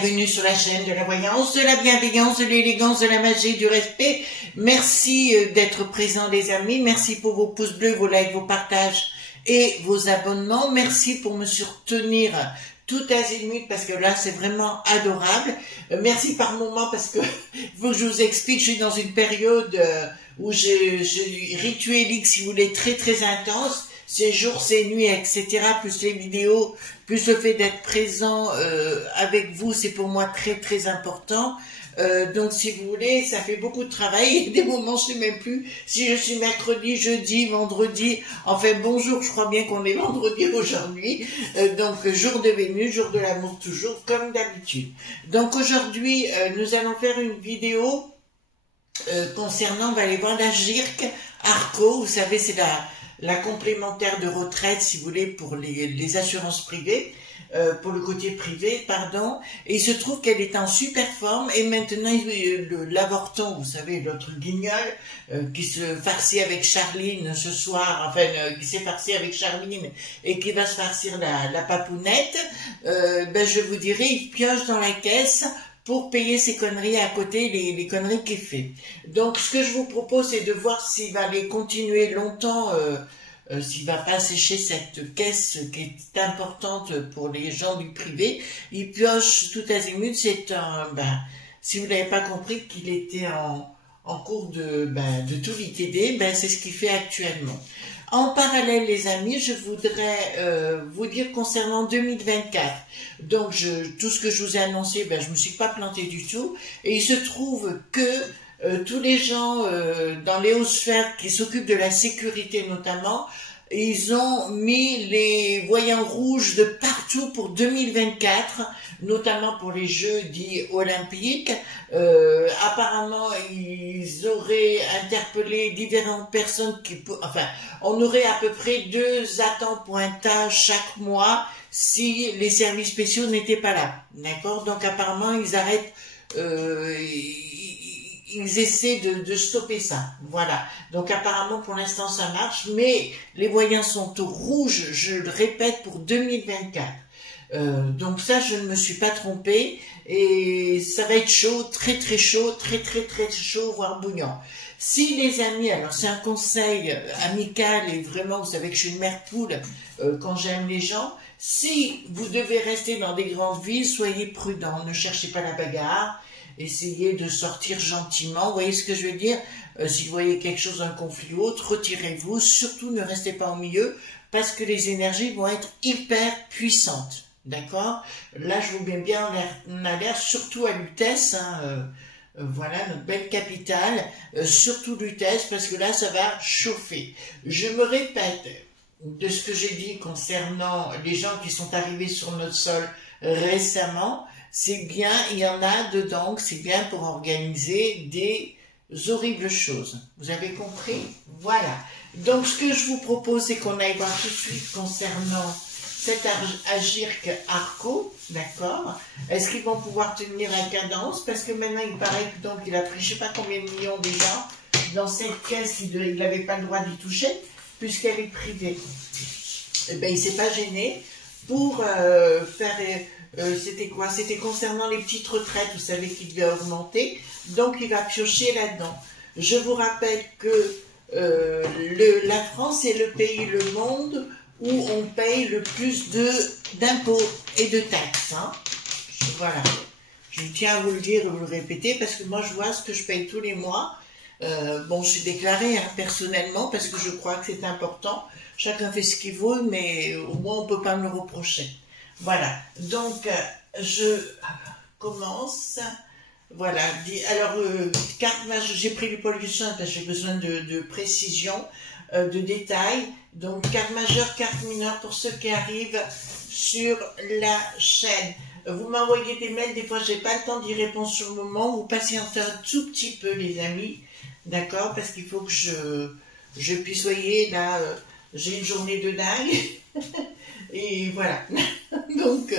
bienvenue sur la chaîne de la voyance, de la bienveillance, de l'élégance, de la magie, du respect. Merci d'être présents les amis, merci pour vos pouces bleus, vos likes, vos partages et vos abonnements. Merci pour me soutenir tout azimut parce que là c'est vraiment adorable. Merci par moment parce que faut que je vous explique, je suis dans une période où j'ai rituel si vous voulez très intense. Ces jours, ces nuits, etc., plus les vidéos, plus le fait d'être présent avec vous, c'est pour moi très important. Donc, si vous voulez, ça fait beaucoup de travail. Et des moments, je ne sais même plus si je suis mercredi, jeudi, vendredi. Enfin, bonjour, je crois bien qu'on est vendredi aujourd'hui. Donc, jour de Vénus, jour de l'amour toujours, comme d'habitude. Donc, aujourd'hui, nous allons faire une vidéo concernant, on va aller voir la GIRC Arco. Vous savez, c'est la complémentaire de retraite, si vous voulez, pour les assurances privées, pour le côté privé, pardon. Et il se trouve qu'elle est en super forme. Et maintenant, l'avorton, vous savez, l'autre guignol, qui se farcit avec Charline ce soir, enfin, qui s'est farci avec Charline et qui va se farcir la papounette, je vous dirais, il pioche dans la caisse pour payer ses conneries à côté, les conneries qu'il fait. Donc, ce que je vous propose, c'est de voir s'il va aller continuer longtemps, s'il va pas sécher cette caisse qui est importante pour les gens du privé. Il pioche tout azimut, c'est un, si vous n'avez pas compris qu'il était en cours de tout l'ITD, c'est ce qu'il fait actuellement. En parallèle, les amis, je voudrais vous dire concernant 2024. Donc, tout ce que je vous ai annoncé, je me suis pas planté du tout. Et il se trouve que tous les gens dans les hautes sphères qui s'occupent de la sécurité notamment, ils ont mis les voyants rouges de partout pour 2024, notamment pour les Jeux dits olympiques. Apparemment, ils auraient interpellé différentes personnes on aurait à peu près 2 attentes pointages chaque mois si les services spéciaux n'étaient pas là. D'accord? Donc apparemment, ils arrêtent, ils essaient de stopper ça. Voilà. Donc apparemment, pour l'instant, ça marche, mais les voyants sont au rouge, je le répète, pour 2024. Donc ça, je ne me suis pas trompée, et ça va être chaud, très chaud, très chaud, voire bouillant. Si les amis, alors c'est un conseil amical, et vraiment, vous savez que je suis une mère poule quand j'aime les gens, si vous devez rester dans des grandes villes, soyez prudents, ne cherchez pas la bagarre, essayez de sortir gentiment, vous voyez ce que je veux dire? Si vous voyez quelque chose, un conflit ou autre, retirez-vous, surtout ne restez pas au milieu, parce que les énergies vont être hyper puissantes. D'accord? Là, je vous mets bien en alerte, surtout à Lutèce, voilà, notre belle capitale, surtout Lutèce, parce que là, ça va chauffer. Je me répète de ce que j'ai dit concernant les gens qui sont arrivés sur notre sol récemment, c'est bien, il y en a dedans, c'est bien pour organiser des horribles choses. Vous avez compris? Voilà. Donc, ce que je vous propose, c'est qu'on aille voir tout de suite concernant cet Agirc Arco, d'accord? Est-ce qu'ils vont pouvoir tenir la cadence? Parce que maintenant, il paraît que donc il a pris je ne sais pas combien de millions déjà. Dans cette caisse, il n'avait pas le droit d'y toucher, puisqu'elle est privée. Eh bien, il ne s'est pas gêné pour faire... c'était quoi? C'était concernant les petites retraites, vous savez, qu'il devait augmenter. Donc, il va piocher là-dedans. Je vous rappelle que la France est le pays, le monde, où on paye le plus d'impôts et de taxes. Hein. Voilà. Je tiens à vous le dire et vous le répéter, parce que moi, je vois ce que je paye tous les mois. Bon, je suis déclarée personnellement, parce que je crois que c'est important. Chacun fait ce qu'il veut, mais au moins, on ne peut pas me le reprocher. Voilà. Donc, je commence. Voilà. Alors, carte majeure, j'ai pris du pollution parce que j'ai besoin de précision, de détails. Donc, carte majeure, carte mineure pour ceux qui arrivent sur la chaîne. Vous m'envoyez des mails, des fois, j'ai pas le temps d'y répondre sur le moment. Vous patientez un tout petit peu, les amis. D'accord? Parce qu'il faut que je puisse, voyez, là, j'ai une journée de dingue. Et voilà. Donc,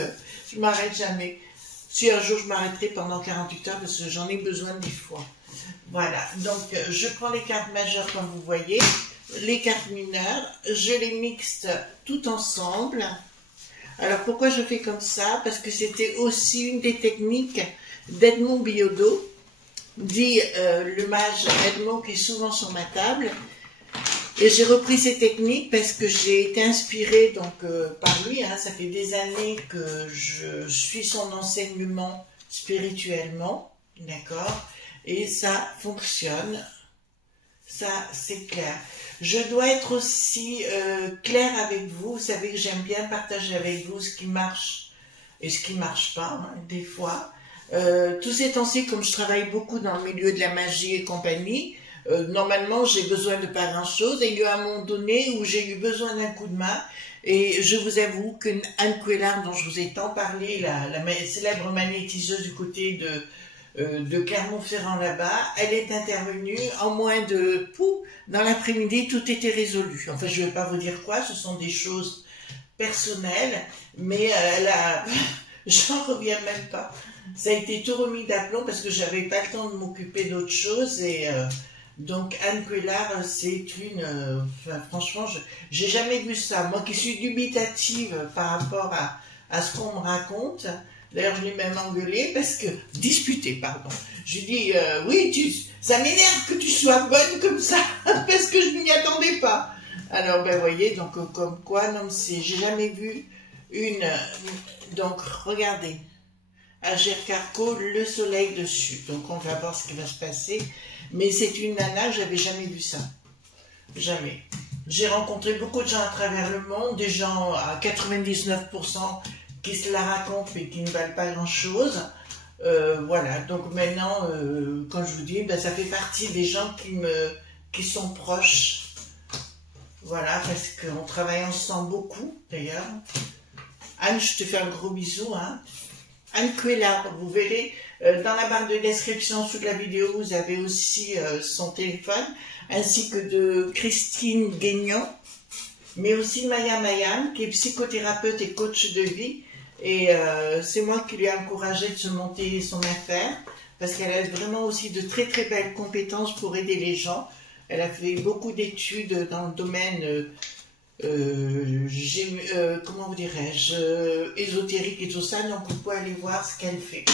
je m'arrête jamais. Si un jour je m'arrêterai pendant 48 heures, parce que j'en ai besoin des fois. Voilà. Donc, je prends les cartes majeures comme vous voyez. Les cartes mineures. Je les mixte tout ensemble. Alors pourquoi je fais comme ça? Parce que c'était aussi une des techniques d'Edmond Billaudot, dit le mage Edmond qui est souvent sur ma table. Et j'ai repris ces techniques parce que j'ai été inspirée donc, par lui. Hein. Ça fait des années que je suis son enseignement spirituellement, d'accord? Et ça fonctionne, ça c'est clair. Je dois être aussi claire avec vous. Vous savez que j'aime bien partager avec vous ce qui marche et ce qui ne marche pas, hein, des fois. Tous ces temps-ci, comme je travaille beaucoup dans le milieu de la magie et compagnie, normalement j'ai besoin de pas grand-chose. Et il y a un moment donné où j'ai eu besoin d'un coup de main. Et je vous avoue qu'Anne Couillard, dont je vous ai tant parlé, la célèbre magnétiseuse du côté de Clermont-Ferrand là-bas, elle est intervenue en moins de... dans l'après-midi, tout était résolu. Enfin, je ne vais pas vous dire quoi, ce sont des choses personnelles, mais j'en reviens même pas. Ça a été tout remis d'aplomb parce que j'avais pas le temps de m'occuper d'autre chose et donc Anne Couillard, c'est une... enfin, franchement, j'ai jamais vu ça. Moi qui suis dubitative par rapport à ce qu'on me raconte, d'ailleurs je l'ai même engueulé parce que... disputé, pardon. Je lui dis, oui, ça m'énerve que tu sois bonne comme ça parce que je m'y attendais pas. Alors, ben voyez, donc comme quoi, non, j'ai jamais vu une... donc, regardez. À Gercarco, le soleil dessus. Donc on va voir ce qui va se passer. Mais c'est une nana, j'avais jamais vu ça. Jamais. J'ai rencontré beaucoup de gens à travers le monde, des gens à 99% qui se la racontent mais qui ne valent pas grand-chose. Voilà, donc maintenant, quand je vous dis, ben, ça fait partie des gens qui sont proches. Voilà, parce qu'on travaille ensemble beaucoup, d'ailleurs. Anne, je te fais un gros bisou, hein. Anne Couillard, vous verrez dans la barre de description sous la vidéo, vous avez aussi son téléphone, ainsi que de Christine Guignon, mais aussi Maya Mayan, qui est psychothérapeute et coach de vie. Et c'est moi qui lui ai encouragé de se monter son affaire, parce qu'elle a vraiment aussi de très très belles compétences pour aider les gens. Elle a fait beaucoup d'études dans le domaine... comment vous dirais-je, ésotérique et tout ça, donc vous pouvez aller voir ce qu'elle fait.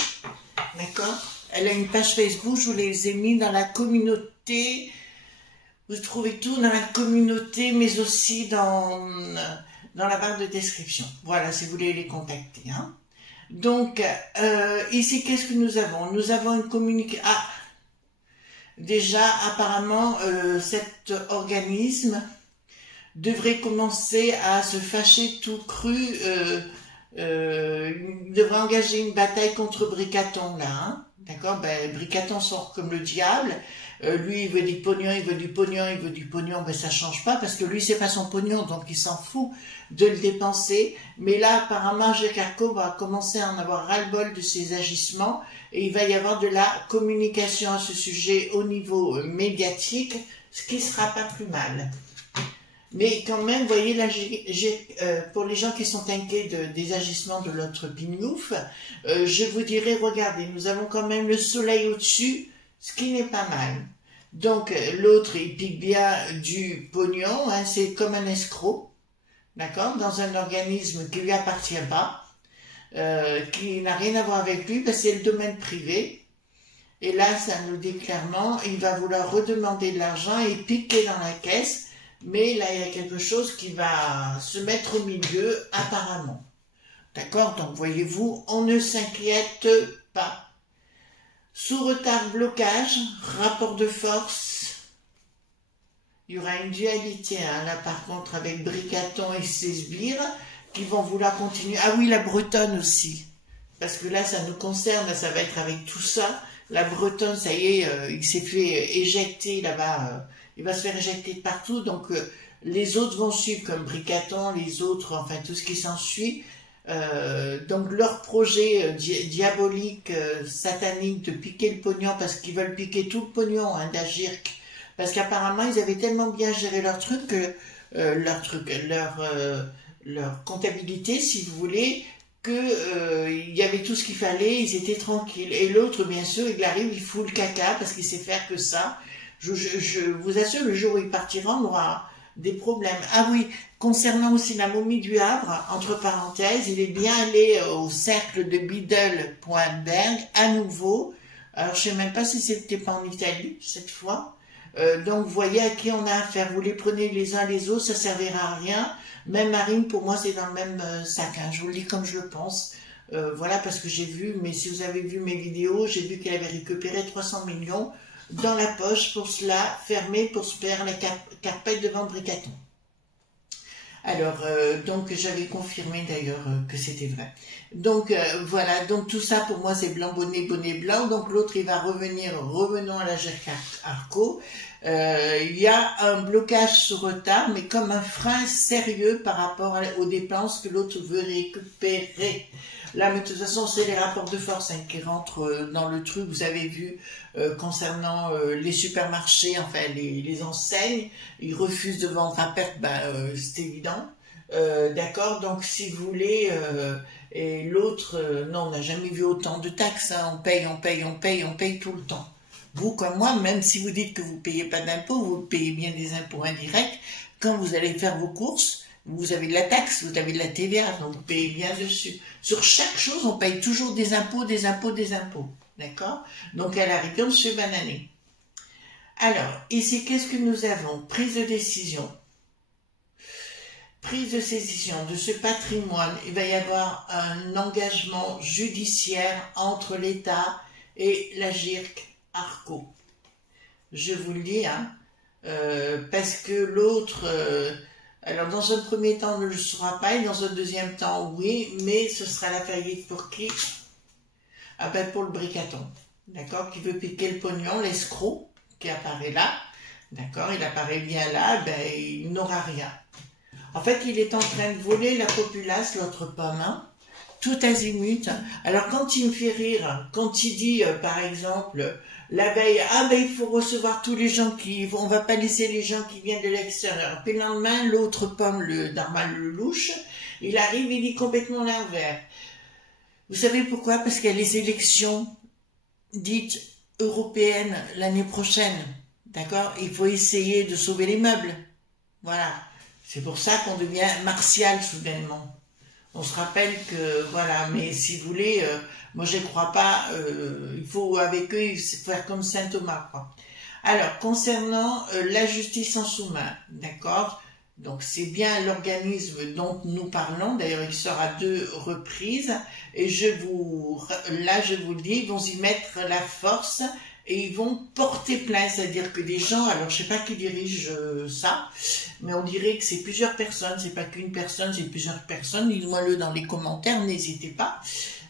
D'accord? Elle a une page Facebook, je vous les ai mis dans la communauté. Vous trouvez tout dans la communauté, mais aussi dans la barre de description. Voilà, si vous voulez les contacter. Hein. Donc, ici, qu'est-ce que nous avons? Nous avons une communication... Ah! Déjà, apparemment, cet organisme devrait commencer à se fâcher tout cru, devrait engager une bataille contre Bricaton, là, hein, d'accord? Ben, Bricaton sort comme le diable, lui il veut du pognon, il veut du pognon, il veut du pognon, ben ça change pas, parce que lui c'est pas son pognon, donc il s'en fout de le dépenser, mais là apparemment Gercarco va commencer à en avoir ras-le-bol de ses agissements, et il va y avoir de la communication à ce sujet au niveau médiatique, ce qui sera pas plus mal. Mais quand même, vous voyez, là, pour les gens qui sont inquiets des agissements de l'autre pignouf, je vous dirais, regardez, nous avons quand même le soleil au-dessus, ce qui n'est pas mal. Donc, l'autre, il pique bien du pognon, hein, c'est comme un escroc, d'accord, dans un organisme qui lui appartient pas, qui n'a rien à voir avec lui, parce que c'est le domaine privé. Et là, ça nous dit clairement, il va vouloir redemander de l'argent et piquer dans la caisse. Mais là, il y a quelque chose qui va se mettre au milieu, apparemment. D'accord? Donc, voyez-vous, on ne s'inquiète pas. Sous retard, blocage, rapport de force. Il y aura une dualité, hein, là, par contre, avec Bricaton et ses sbires, qui vont vouloir continuer. Ah oui, la Bretonne aussi. Parce que là, ça nous concerne, là, ça va être avec tout ça. La Bretonne, ça y est, il s'est fait éjecter là-bas... il va se faire éjecter de partout, donc les autres vont suivre comme Bricaton, les autres, enfin tout ce qui s'ensuit. Donc leur projet diabolique, satanique de piquer le pognon, parce qu'ils veulent piquer tout le pognon hein, d'Agirc, parce qu'apparemment ils avaient tellement bien géré leur truc, leur comptabilité si vous voulez, que il y avait tout ce qu'il fallait, ils étaient tranquilles. Et l'autre bien sûr, il arrive, il fout le caca, parce qu'il sait faire que ça. Je vous assure, le jour où il partira, on aura des problèmes. Ah oui, concernant aussi la momie du Havre, entre parenthèses, il est bien allé au cercle de Biddle.berg à nouveau. Alors, je sais même pas si c'était pas en Italie, cette fois. Donc, vous voyez à qui on a affaire. Vous les prenez les uns les autres, ça servira à rien. Même Marine, pour moi, c'est dans le même sac. Hein. Je vous le dis comme je le pense. Voilà, parce que j'ai vu, mais si vous avez vu mes vidéos, j'ai vu qu'elle avait récupéré 300 millions dans la poche pour cela, fermer, pour se faire la carpette devant Bricaton. Alors, donc j'avais confirmé d'ailleurs que c'était vrai. Donc voilà, donc tout ça pour moi c'est blanc bonnet, bonnet blanc. Donc l'autre il va revenir, revenons à la GERC Arco. Il y a un blocage sur retard, mais comme un frein sérieux par rapport aux dépenses que l'autre veut récupérer. Là, mais de toute façon, c'est les rapports de force hein, qui rentrent dans le truc. Vous avez vu concernant les supermarchés, enfin les enseignes, ils refusent de vendre à perte, c'est évident. D'accord, donc si vous voulez, et l'autre, non, on n'a jamais vu autant de taxes. Hein, on paye tout le temps. Vous comme moi, même si vous dites que vous ne payez pas d'impôts, vous payez bien des impôts indirects. Quand vous allez faire vos courses, vous avez de la taxe, vous avez de la TVA, donc vous payez bien dessus. Sur chaque chose, on paye toujours des impôts, des impôts, des impôts. D'accord? Donc, à la rigueur, monsieur Banané. Alors, ici, qu'est-ce que nous avons? Prise de décision. Prise de décision de ce patrimoine. Il va y avoir un engagement judiciaire entre l'État et la GIRC Arco. Je vous le dis, hein, parce que l'autre... alors, dans un premier temps, on ne le saura pas, et dans un deuxième temps, oui, mais ce sera la faillite pour qui? Ah ben, pour le Bricaton, d'accord, qui veut piquer le pognon, l'escroc qui apparaît là, d'accord, il apparaît bien là, ben, il n'aura rien. En fait, il est en train de voler la populace, l'autre pomme, hein, tout azimut. Alors, quand il me fait rire, quand il dit, par exemple... la veille, ah ben il faut recevoir tous les gens on va pas laisser les gens qui viennent de l'extérieur. Puis le lendemain, l'autre pomme, le Darmal le louche, il arrive, il dit complètement l'inverse. Vous savez pourquoi? Parce qu'il y a les élections dites européennes l'année prochaine. D'accord? Il faut essayer de sauver les meubles. Voilà. C'est pour ça qu'on devient martial soudainement. On se rappelle que, voilà, mais si vous voulez, moi je ne crois pas, il faut avec eux faire comme Saint Thomas, quoi. Alors, concernant la justice en sous-main, d'accord? Donc c'est bien l'organisme dont nous parlons, d'ailleurs il sort à 2 reprises, et là je vous le dis, ils vont y mettre la force, et ils vont porter plainte, c'est-à-dire que des gens, alors je sais pas qui dirige ça, mais on dirait que c'est plusieurs personnes, c'est pas qu'une personne, c'est plusieurs personnes, dites-moi-le dans les commentaires, n'hésitez pas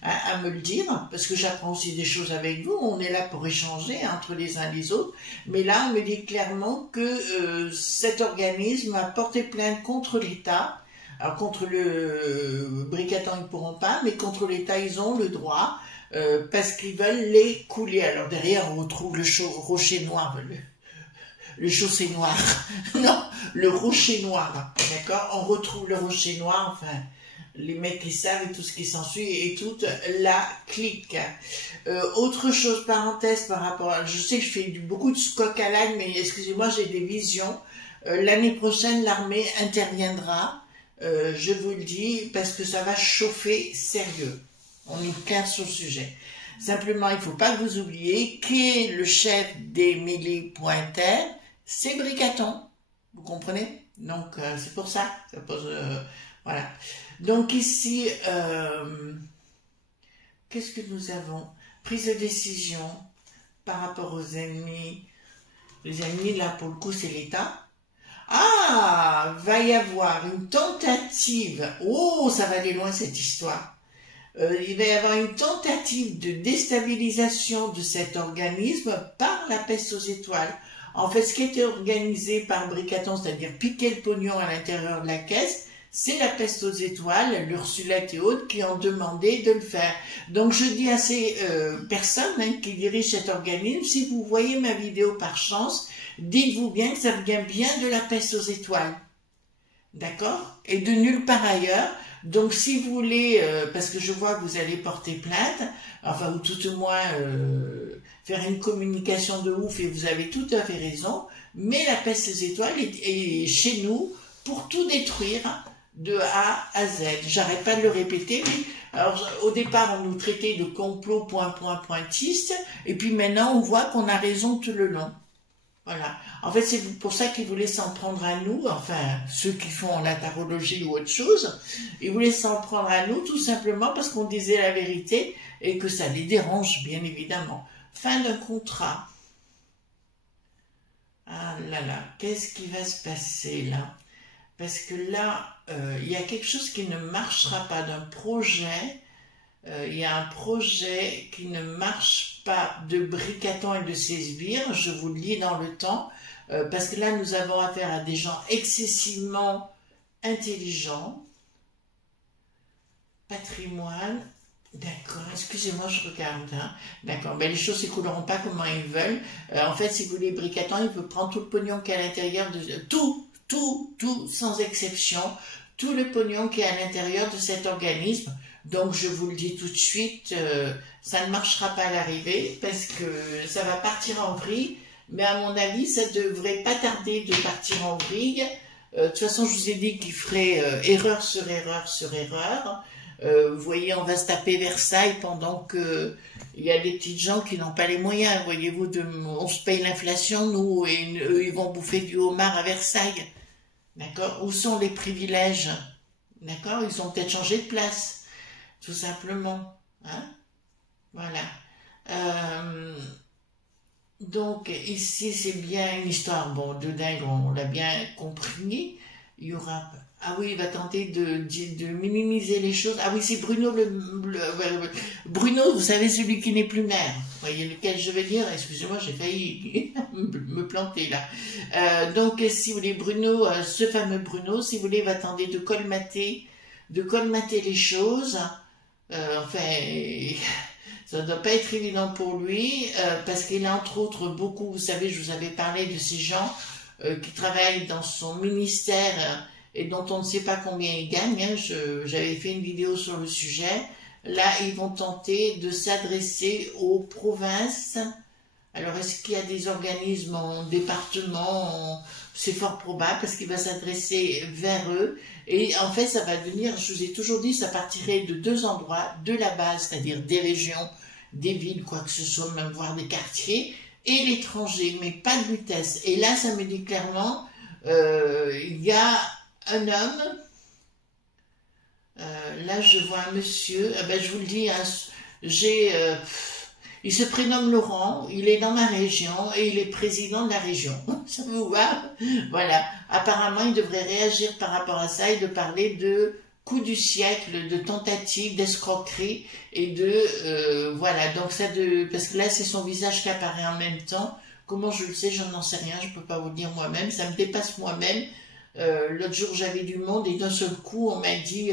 à me le dire, parce que j'apprends aussi des choses avec vous, on est là pour échanger entre les uns et les autres, mais là on me dit clairement que cet organisme a porté plainte contre l'État, alors contre le Bricaton ils ne pourront pas, mais contre l'État ils ont le droit, parce qu'ils veulent les couler. Alors derrière on retrouve le rocher noir, le chaussé noir, non, le rocher noir, d'accord, on retrouve le rocher noir, enfin, les mecs qui savent et tout ce qui s'ensuit et toute la clique. Autre chose, parenthèse par rapport à, je sais que je fais beaucoup de coq à l'âne, mais excusez-moi, j'ai des visions. L'année prochaine, l'armée interviendra, je vous le dis, parce que ça va chauffer sérieux. On est clair sur le sujet. Simplement, il ne faut pas que vous oubliez qui est le chef des mêlées pointaires, c'est Bricaton. Vous comprenez? Donc, c'est pour ça. Ça pose, voilà. Donc ici, qu'est-ce que nous avons? Prise de décision par rapport aux ennemis. Les ennemis, là, pour le coup, c'est l'État. Ah, va y avoir une tentative. Oh, ça va aller loin, cette histoire. Il va y avoir une tentative de déstabilisation de cet organisme par la peste aux étoiles. En fait, ce qui était organisé par Bricaton, c'est-à-dire piquer le pognon à l'intérieur de la caisse, c'est la peste aux étoiles, l'Ursulette et autres qui ont demandé de le faire. Donc je dis à ces personnes qui dirigent cet organisme, si vous voyez ma vidéo par chance, dites-vous bien que ça vient bien de la peste aux étoiles. D'accord? Et de nulle part ailleurs. Donc si vous voulez, parce que je vois que vous allez porter plainte, enfin ou tout au moins faire une communication de ouf, et vous avez tout à fait raison, mais la peste des étoiles est chez nous pour tout détruire de A à Z. J'arrête pas de le répéter, mais alors, au départ, on nous traitait de complot pointiste, et puis maintenant, on voit qu'on a raison tout le long. Voilà. En fait, c'est pour ça qu'ils voulaient s'en prendre à nous, enfin, ceux qui font la tarologie ou autre chose, ils voulaient s'en prendre à nous tout simplement parce qu'on disait la vérité et que ça les dérange, bien évidemment. Fin d'un contrat. Ah là là, qu'est-ce qui va se passer là? Parce que là, il y a quelque chose qui ne marchera pas d'un projet. Il y a un projet qui ne marche pas de Bricaton et de ses sbires, je vous le lis dans le temps, parce que là, nous avons affaire à des gens excessivement intelligents. Patrimoine, d'accord, excusez-moi, je regarde, hein. D'accord, ben, les choses ne s'écouleront pas comme ils veulent. En fait, si vous voulez Bricaton, il peut prendre tout le pognon qui est à l'intérieur de... Tout, sans exception, tout le pognon qui est à l'intérieur de cet organisme. Donc, je vous le dis tout de suite, ça ne marchera pas à l'arrivée parce que ça va partir en vrille. Mais à mon avis, ça devrait pas tarder de partir en vrille. De toute façon, je vous ai dit qu'il ferait erreur sur erreur sur erreur. Vous voyez, on va se taper Versailles pendant que il y a des petites gens qui n'ont pas les moyens. Voyez-vous, on se paye l'inflation, nous, et eux, ils vont bouffer du homard à Versailles. D'accord? Où sont les privilèges? D'accord? Ils ont peut-être changé de place. Tout simplement. Hein? Voilà. Donc, ici, c'est bien une histoire, bon, de dingue, on l'a bien compris. Il y aura... Ah oui, il va tenter de minimiser les choses. Ah oui, c'est Bruno, Bruno, vous savez, celui qui n'est plus maire. Vous voyez lequel je veux dire? Excusez-moi, j'ai failli me planter là. Donc, si vous voulez, Bruno, ce fameux Bruno, si vous voulez, va tenter de colmater les choses. Enfin, ça ne doit pas être évident pour lui, parce qu'il a entre autres beaucoup, vous savez, je vous avais parlé de ces gens qui travaillent dans son ministère et dont on ne sait pas combien ils gagnent. Hein. J'avais fait une vidéo sur le sujet. Là, ils vont tenter de s'adresser aux provinces. Alors, est-ce qu'il y a des organismes en département? C'est fort probable parce qu'il va s'adresser vers eux. Et en fait, ça va devenir, je vous ai toujours dit, ça partirait de deux endroits, de la base, c'est-à-dire des régions, des villes, quoi que ce soit, même voire des quartiers, et l'étranger, mais pas de Lutèce. Et là, ça me dit clairement, il y a un homme, là je vois un monsieur, ben, je vous le dis, hein, il se prénomme Laurent, il est dans ma région et il est président de la région. Ça vous va? Voilà. Apparemment, il devrait réagir par rapport à ça et de parler de coup du siècle, de tentative d'escroquerie et de... voilà. Donc ça, parce que là, c'est son visage qui apparaît en même temps. Comment je le sais, je n'en sais rien, je ne peux pas vous le dire moi-même. Ça me dépasse moi-même. L'autre jour, j'avais du monde et d'un seul coup, on m'a dit...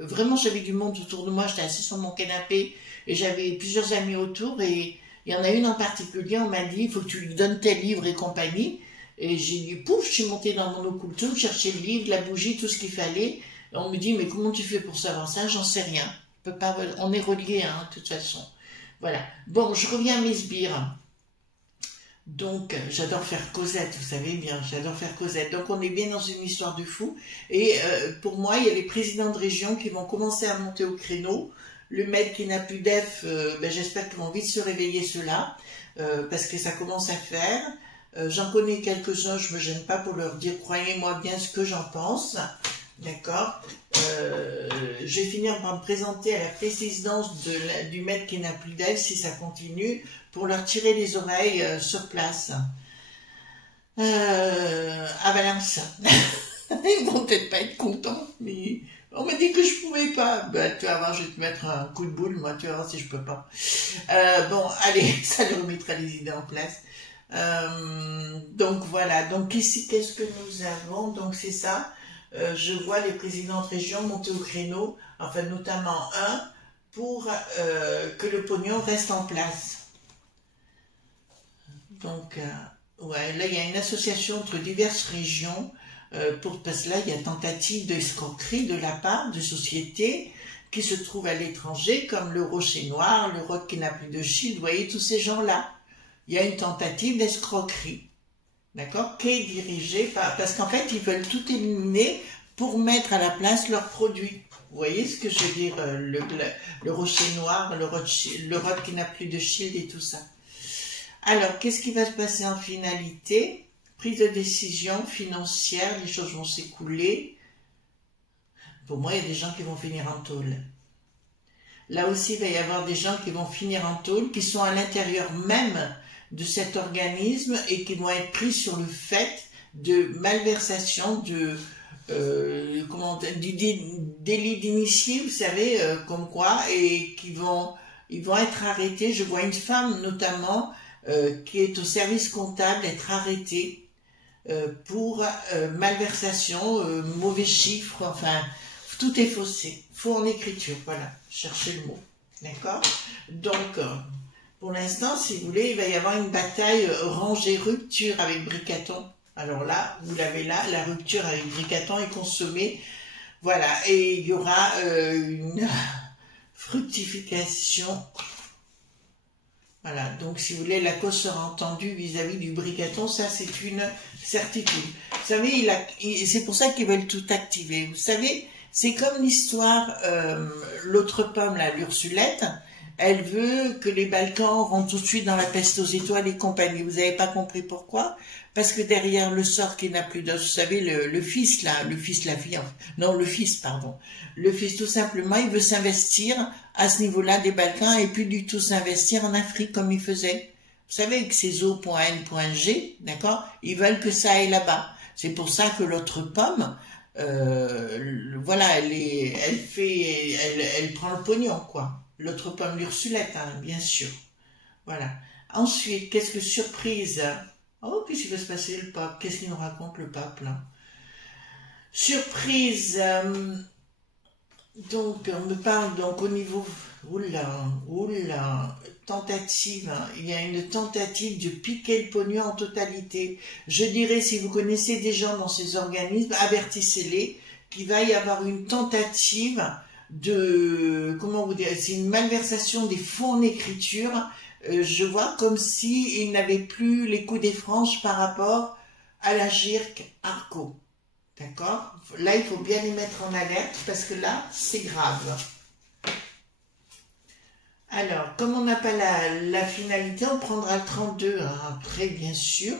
vraiment, j'avais du monde autour de moi. J'étais assise sur mon canapé. Et j'avais plusieurs amis autour et il y en a une en particulier, on m'a dit, il faut que tu lui donnes tel livre et compagnie. Et j'ai dit, pouf, je suis montée dans mon occultum, chercher le livre, la bougie, tout ce qu'il fallait. Et on me dit, mais comment tu fais pour savoir ça? J'en sais rien. Je peux pas, on est reliés, hein, de toute façon. Voilà. Bon, je reviens à mes sbires. Donc, j'adore faire Cosette, vous savez bien, j'adore faire Cosette. Donc, on est bien dans une histoire de fou. Et pour moi, il y a les présidents de région qui vont commencer à monter au créneau. Le maître qui n'a plus d'EF, ben, j'espère qu'ils vont vite se réveiller ceux-là, parce que ça commence à faire. J'en connais quelques-uns, je me gêne pas pour leur dire, croyez-moi bien ce que j'en pense. D'accord. Je vais finir par me présenter à la présidence du maître qui n'a plus d'EF, si ça continue, pour leur tirer les oreilles sur place. À Valence. Ils vont peut-être pas être contents, mais... On m'a dit que je pouvais pas. Ben, tu vas voir, je vais te mettre un coup de boule, moi, tu vas voir si je peux pas. Bon, allez, ça leur mettra les idées en place. Donc voilà, donc ici, qu'est-ce que nous avons? Donc c'est ça, je vois les présidents de région monter au créneau, enfin notamment un, pour que le pognon reste en place. Donc, ouais, là, il y a une association entre diverses régions, parce que là, il y a tentative d'escroquerie de la part de sociétés qui se trouvent à l'étranger, comme le Rocher Noir, le Roc qui n'a plus de shield, vous voyez, tous ces gens-là. Il y a une tentative d'escroquerie. d'accord, qui est dirigé par... Parce qu'en fait, ils veulent tout éliminer pour mettre à la place leurs produits. Vous voyez ce que je veux dire, le rocher noir, l'Europe qui n'a plus de shield et tout ça. Alors, qu'est-ce qui va se passer en finalité? Prise de décision financière, les choses vont s'écouler. Pour moi, il y a des gens qui vont finir en tôle. Là aussi, il va y avoir des gens qui vont finir en tôle, qui sont à l'intérieur même de cet organisme et qui vont être pris sur le fait de malversation, du délit d'initié, vous savez, comme quoi, et ils vont être arrêtés. Je vois une femme notamment qui est au service comptable être arrêtée pour malversation, mauvais chiffres, enfin, tout est faussé, faux en écriture, voilà, cherchez le mot, d'accord? Donc, pour l'instant, si vous voulez, il va y avoir une bataille rangée-rupture avec Bricaton. Alors là, vous l'avez là, la rupture avec Bricaton est consommée, voilà, et il y aura une fructification. Voilà, donc si vous voulez, la cause sera entendue vis-à-vis du Bricaton, ça c'est une certitude. Vous savez, c'est pour ça qu'ils veulent tout activer. Vous savez, c'est comme l'histoire, l'autre pomme, là, l'Ursulette, elle veut que les Balkans rentrent tout de suite dans la peste aux étoiles et compagnie. Vous n'avez pas compris pourquoi? Parce que derrière le sort qui n'a plus d'os, vous savez, le fils, là, le fils, la fille, non, le fils, pardon. Le fils, tout simplement, il veut s'investir à ce niveau-là des Balkans et puis du tout s'investir en Afrique comme il faisait. Vous savez, avec ses O.N.G, d'accord? Ils veulent que ça aille là-bas. C'est pour ça que l'autre pomme, voilà, elle prend le pognon, quoi. L'autre pomme, l'Ursulette, hein, bien sûr. Voilà. Ensuite, qu'est-ce que surprise? Oh, qu'est-ce qui va se passer, le pape? Qu'est-ce qu'il nous raconte, le pape, là? Surprise. Donc, on me parle, donc, au niveau... Oula, tentative. Hein. Il y a une tentative de piquer le pognon en totalité. Je dirais, si vous connaissez des gens dans ces organismes, avertissez-les qu'il va y avoir une tentative de... Comment vous dire? C'est une malversation des fonds en écriture. Je vois comme si il n'avait plus les coups des franges par rapport à la GIRC Arco. D'accord? Là, il faut bien les mettre en alerte parce que là, c'est grave. Alors, comme on n'a pas la finalité, on prendra le 32 hein, après, bien sûr.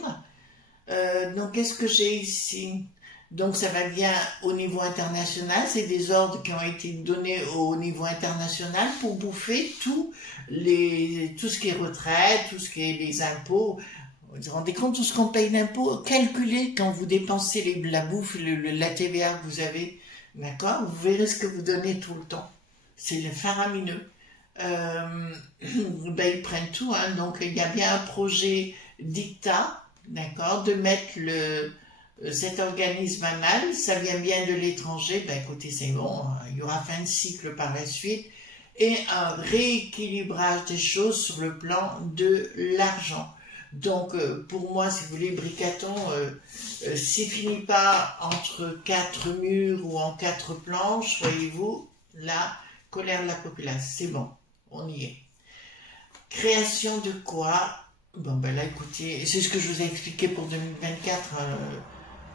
Donc, qu'est-ce que j'ai ici? Donc, ça va bien au niveau international. C'est des ordres qui ont été donnés au niveau international pour bouffer tout ce qui est retraite, tout ce qui est les impôts. Vous vous rendez compte, tout ce qu'on paye d'impôts, calculez quand vous dépensez la bouffe, la TVA que vous avez, d'accord? Vous verrez ce que vous donnez tout le temps. C'est faramineux. Ben, ils prennent tout, hein. Donc il y a bien un projet dictat, d'accord, de mettre cet organisme à mal. Ça vient bien de l'étranger, ben écoutez, c'est bon, il y aura fin de cycle par la suite, et un rééquilibrage des choses sur le plan de l'argent. Donc, pour moi, si vous voulez, Bricaton, s'il finit pas entre 4 murs ou en 4 planches, voyez-vous, la colère de la populace, c'est bon, on y est. Création de quoi? Bon, ben là, écoutez, c'est ce que je vous ai expliqué pour 2024.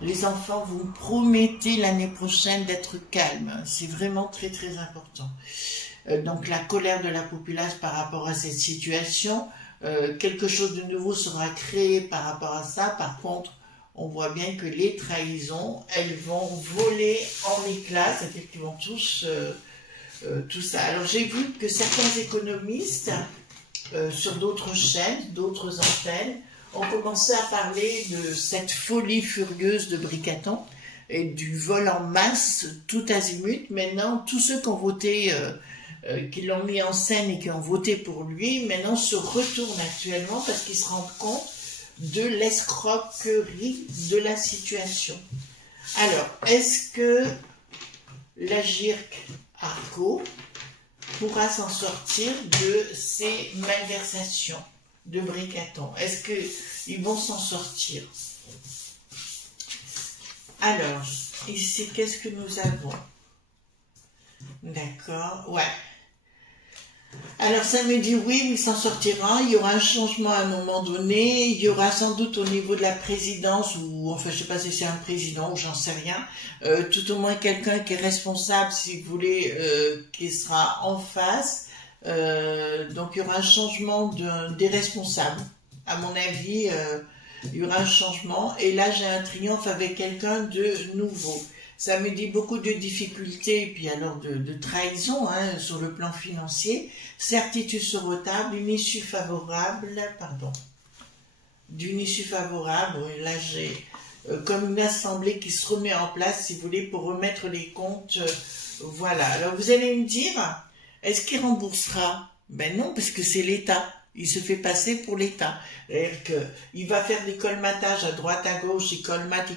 Les enfants, vous me promettez l'année prochaine d'être calmes. C'est vraiment très, très important. Donc, la colère de la populace par rapport à cette situation... quelque chose de nouveau sera créé par rapport à ça. Par contre, on voit bien que les trahisons, elles vont voler en éclats, c'est-à-dire qu'ils vont tous tout ça. Alors j'ai vu que certains économistes sur d'autres chaînes, d'autres antennes, ont commencé à parler de cette folie furieuse de Bricaton et du vol en masse tout azimut. Maintenant, tous ceux qui ont voté qui l'ont mis en scène et qui ont voté pour lui, maintenant se retournent actuellement parce qu'ils se rendent compte de l'escroquerie de la situation. Alors, est-ce que la GIRC Arco pourra s'en sortir de ces malversations de Bricaton? Est-ce qu'ils vont s'en sortir? Alors, ici, qu'est-ce que nous avons? D'accord, ouais. Alors ça me dit oui, il s'en sortira, il y aura un changement à un moment donné, il y aura sans doute au niveau de la présidence, ou enfin je sais pas si c'est un président ou j'en sais rien, tout au moins quelqu'un qui est responsable, si vous voulez, qui sera en face, donc il y aura un changement des responsables, à mon avis, il y aura un changement, et là j'ai un triomphe avec quelqu'un de nouveau. Ça me dit beaucoup de difficultés, et puis alors de trahison hein, sur le plan financier. Certitude sur vos tables, une issue favorable, pardon, d'une issue favorable. Là j'ai comme une assemblée qui se remet en place, si vous voulez, pour remettre les comptes. Voilà. Alors vous allez me dire, est-ce qu'il remboursera? Ben non, parce que c'est l'État. Il se fait passer pour l'État. C'est-à-dire qu'il va faire des colmatages à droite à gauche, il colmate,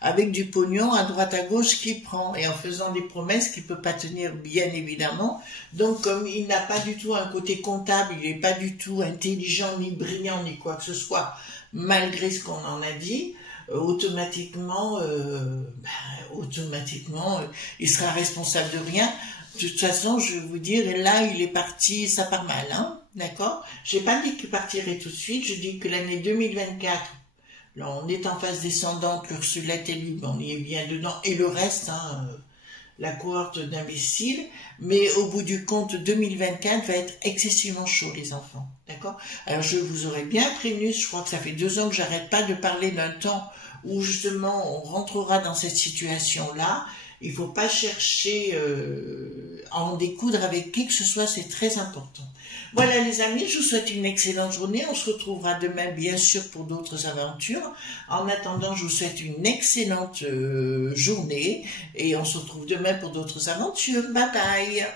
avec du pognon à droite à gauche qu'il prend, et en faisant des promesses qu'il ne peut pas tenir, bien évidemment. Donc, comme il n'a pas du tout un côté comptable, il n'est pas du tout intelligent, ni brillant, ni quoi que ce soit, malgré ce qu'on en a dit, automatiquement, il sera responsable de rien. De toute façon, je vais vous dire, là, il est parti, ça part mal, hein, d'accord? J'ai pas dit qu'il partirait tout de suite, je dis que l'année 2024, là, on est en phase descendante, l'Ursulette et lui, on y est bien dedans, et le reste, hein, la cohorte d'imbéciles, mais au bout du compte, 2024 va être excessivement chaud, les enfants, d'accord? Alors, je vous aurais bien prévenu, je crois que ça fait 2 ans que j'arrête pas de parler d'un temps où, justement, on rentrera dans cette situation-là. Il ne faut pas chercher à en découdre avec qui que ce soit, c'est très important. Voilà les amis, je vous souhaite une excellente journée. On se retrouvera demain bien sûr pour d'autres aventures. En attendant, je vous souhaite une excellente journée et on se retrouve demain pour d'autres aventures. Bye bye.